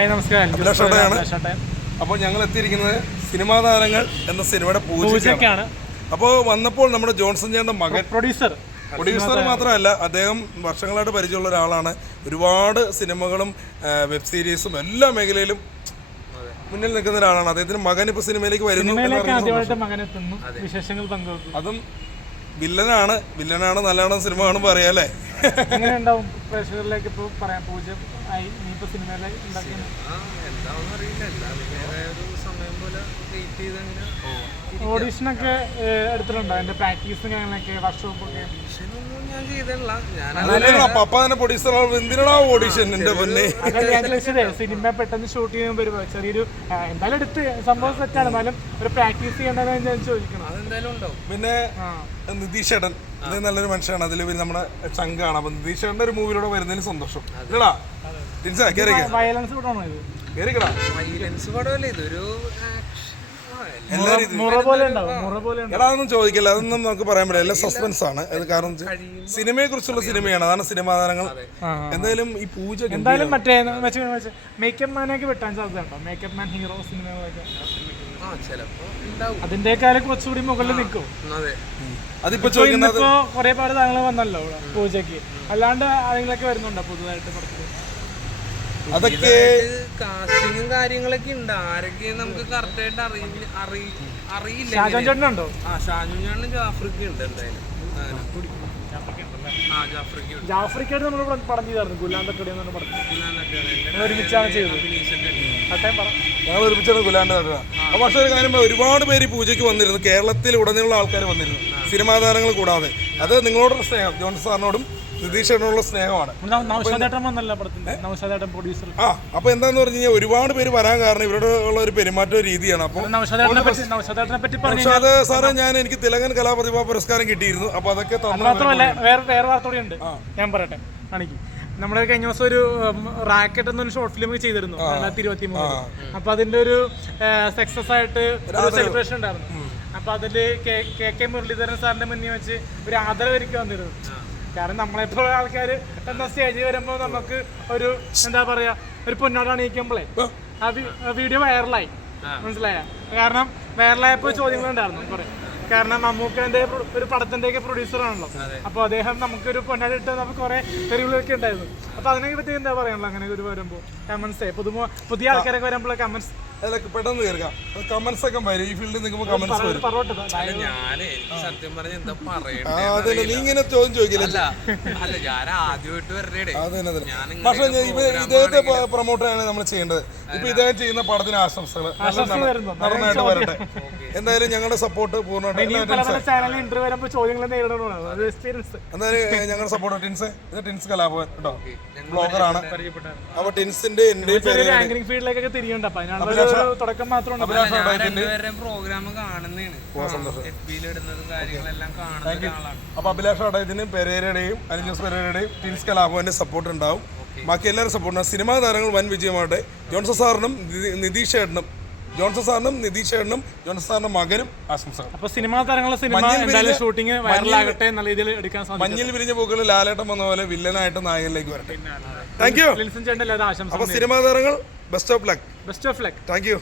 നമസ്കാരം. അപ്പോൾ ഞങ്ങൾ എത്തിയിരിക്കുന്നത് സിനിമാ താരങ്ങൾ എന്ന സിനിമയുടെ പൂജയ്ക്കാണ്. അപ്പോൾ വന്നപ്പോൾ നമ്മുടെ ജോൺസൺ ചേട്ടൻ്റെ മകൻ പ്രൊഡ്യൂസർ മാത്രമല്ല, അദ്ദേഹം വർഷങ്ങളായിട്ട് പരിചയമുള്ള ഒരാളാണ്. ഒരുപാട് സിനിമകളും വെബ് സീരീസും എല്ലാ മേഖലയിലും മുന്നിൽ നിൽക്കുന്ന ഒരാളാണ്. അദ്ദേഹത്തിന് മകൻ ഇപ്പോൾ സിനിമയിലേക്ക് വരുന്നു. അതും വില്ലനാണ് നല്ലതാണ് സിനിമ കാണുമ്പോൾ അറിയാല്ലേ. ഓഡീഷനൊക്കെ എടുത്തിട്ടുണ്ടോ? അതിന്റെ പ്രാക്ടീസും കാര്യങ്ങളൊക്കെ വർക്ക്ഷോപ്പൊക്കെ സിനിമ പെട്ടെന്ന് ഷൂട്ട് ചെയ്യാൻ വരുമ്പോ ചെറിയൊരു എന്തായാലും എടുത്ത് സംഭവം സെറ്റാണ്, എന്നാലും ഒരു പ്രാക്ടീസ് ചെയ്യേണ്ടതെന്ന് ഞാൻ ചോദിക്കണം. പിന്നെ നിതീഷ് ഏട്ടൻ നല്ലൊരു മനുഷ്യനാണ്. അതിൽ പിന്നെ നമ്മുടെ ചങ്കാണ്. അപ്പൊ നിതീഷ് ഏട്ടൻ്റെ ഒരു മൂവിലൂടെ വരുന്നതിന് സന്തോഷം. വയലൻസ് പടമാണോ ഇത്? അതൊന്നും ചോദിക്കില്ല, അതൊന്നും നമുക്ക് പറയാൻ പറ്റില്ല. എല്ലാം സസ്പെൻസ് ആണ്. അത് കാരണം സിനിമയെ കുറിച്ചുള്ള സിനിമയാണ്, അതാണ് സിനിമാ താരങ്ങൾ. എന്തായാലും ഈ പൂജ എന്തായാലും മറ്റേ മേക്കപ്പ് മാനൊക്കെ വെട്ടാൻ സാധ്യതയുണ്ടോ? മേക്കപ്പ് മാൻ ഹീറോ സിനിമകളൊക്കെ അതിന്റെക്കാലം കുറച്ചുകൂടി മുകളിൽ നിൽക്കും. അതിപ്പോ ചോദിക്കുന്നത് കുറെ പാട് താങ്കൾ വന്നല്ലോ പൂജയ്ക്ക്, അല്ലാണ്ട് ആരെങ്കിലൊക്കെ വരുന്നുണ്ടോ പുതുതായിട്ട് പുറത്ത്? അതൊക്കെ കാസ്റ്റിംഗും കാര്യങ്ങളൊക്കെ ഉണ്ട്. ആരൊക്കെ നമുക്ക് കറക്റ്റായിട്ട് അറിയില്ല. ഷാജോൻ ചേട്ടനുണ്ടോ? ഷാജോൻ ചേട്ടനും ജാഫ്രിക്ക ഉണ്ട്. എന്തായാലും ജാഫ്രിക്കായിട്ട് നമ്മൾ പടം ചെയ്തായിരുന്നു. ഗുലാണ്ടക്കടി ഒരുമിച്ചാണ് ചെയ്തത്. ഞങ്ങൾ ഒരുമിച്ചാണ് ഗുലാണ്ട് നടക്കുക. അപ്പോൾ പക്ഷേ ഒരു കാര്യം, ഒരുപാട് പേര് പൂജയ്ക്ക് വന്നിരുന്നു. കേരളത്തിൽ ഉടനീളം ആൾക്കാർ വന്നിരുന്നു, സിനിമാ താരങ്ങൾ കൂടാതെ. അത് നിങ്ങളോടുള്ള സ്നേഹം, ജോൺസൺ സാറിനോടും നിതീഷേട്ടനുള്ള സ്നേഹമാണ്. അപ്പൊ എന്താന്ന് പറഞ്ഞു കഴിഞ്ഞാൽ ഒരുപാട് പേര് വരാൻ കാരണം ഇവരുടെ ഉള്ള ഒരു പെരുമാറ്റ രീതിയാണ്. അപ്പൊ സാറേ, എനിക്ക് തിലകൻ കലാപ്രതിഭാ പുരസ്കാരം കിട്ടിയിരുന്നു. അപ്പൊ അതൊക്കെ വേറെ വാർത്തയുണ്ട്, ഞാൻ പറയട്ടെ. കാണിക്കും, നമ്മള് കഴിഞ്ഞ ദിവസം ഒരു റാക്കറ്റ് എന്നൊരു ഷോർട്ട് ഫിലിം ചെയ്തിരുന്നു 2023. അപ്പൊ അതിന്റെ ഒരു സക്സസ് ആയിട്ട് ഒരു സെലിബ്രേഷൻ ഉണ്ടായിരുന്നു. അപ്പൊ അതില് കെ മുരളീധരൻ സാറിന്റെ മുന്നിൽ വെച്ച് ഒരു ആദരവ് ഒരുക്കി വന്നിരുന്നു. കാരണം നമ്മളെപ്പോഴുള്ള ആൾക്കാർ എന്താ സ്റ്റേജിൽ വരുമ്പോൾ നമുക്ക് ഒരു എന്താ പറയാ, ഒരു പൊന്നോട് അണിയിക്കുമ്പോഴേ ആ വീഡിയോ വൈറലായി, മനസ്സിലായ? കാരണം വൈറലായപ്പോൾ ചോദ്യങ്ങളുണ്ടായിരുന്നു കുറെ. കാരണം മമ്മൂക്കന്റെ ഒരു പടത്തിന്റെയൊക്കെ പ്രൊഡ്യൂസറാണല്ലോ. അപ്പൊ അദ്ദേഹം നമുക്കൊരു പൊന്നാടി ഇട്ട് നമുക്ക് കുറെ തെരുവുകളൊക്കെ ഉണ്ടായിരുന്നു. അപ്പൊ അതിനെ പറ്റി എന്താ പറയാനുള്ളത്? അങ്ങനെ ഒരു വരുമ്പോ കമന്റ്സ്, പുതിയ ആൾക്കാരൊക്കെ വരുമ്പോൾ കമന്റ്സ് അതൊക്കെ പെട്ടെന്ന് കേൾക്കാം. കമന്റ്സ് ഒക്കെ വരും. ഈ ഫീൽഡിൽ നിൽക്കുമ്പോൾ കമന്റ്സ് വരും. സത്യം പറഞ്ഞ എന്താ നീ ഇങ്ങനെ ചോദ്യം ചോദിക്കില്ല. പക്ഷെ ഇദ്ദേഹത്തെ പ്രൊമോട്ട് ആണ് നമ്മൾ ചെയ്യേണ്ടത്. ഇപ്പൊ ഇദ്ദേഹം ചെയ്യുന്ന പടത്തിന് ആശംസകൾ നന്നായിട്ട് വരട്ടെ. എന്തായാലും ഞങ്ങളുടെ സപ്പോർട്ട് പൂർണ്ണമായിട്ട്. എന്തായാലും ഞങ്ങളുടെ സപ്പോർട്ട് ടിൻസ്. ഇത് ടിൻസ് കലാഭവൻ കേട്ടോ, ബ്ലോഗറാണ്. അപ്പൊ ടിൻസിന്റെ തുടക്കം മാത്രമാണ്. പ്രോഗ്രാം കാണുന്നതാണ്. അപ്പൊ അഭിലാഷ് അടയത്തിനും പെരേരയുടെയും അനിജോസ് പെരേരയുടെയും ടിൻസ് കലാഭവന്റെ സപ്പോർട്ട് ഉണ്ടാവും. ബാക്കി എല്ലാവരും സപ്പോർട്ട്. സിനിമാ താരങ്ങൾ വൻ വിജയമാവട്ടെ. ജോൺസൺ സാറിനും നിതീഷ് ഏട്ടനും ജോൺസൺ സാറിന്റെ മകനും ആശംസകൾ. അപ്പൊ സിനിമാ താരങ്ങളുടെ സിനിമ ഷൂട്ടിംഗ് വൈറലാകട്ടെ, നല്ല രീതിയിൽ എടുക്കാൻ സാധിക്കും. മഞ്ഞിൽ വിരിഞ്ഞ പൂക്കളിൽ ലാലേട്ടൻ വന്ന പോലെ വില്ലനായിട്ട് നായകനിലേക്ക് വരട്ടെ. Thank you. ലിൻസൺ ചേട്ടൻ അപ്പൊ സിനിമാ താരങ്ങൾ best of luck. Thank you.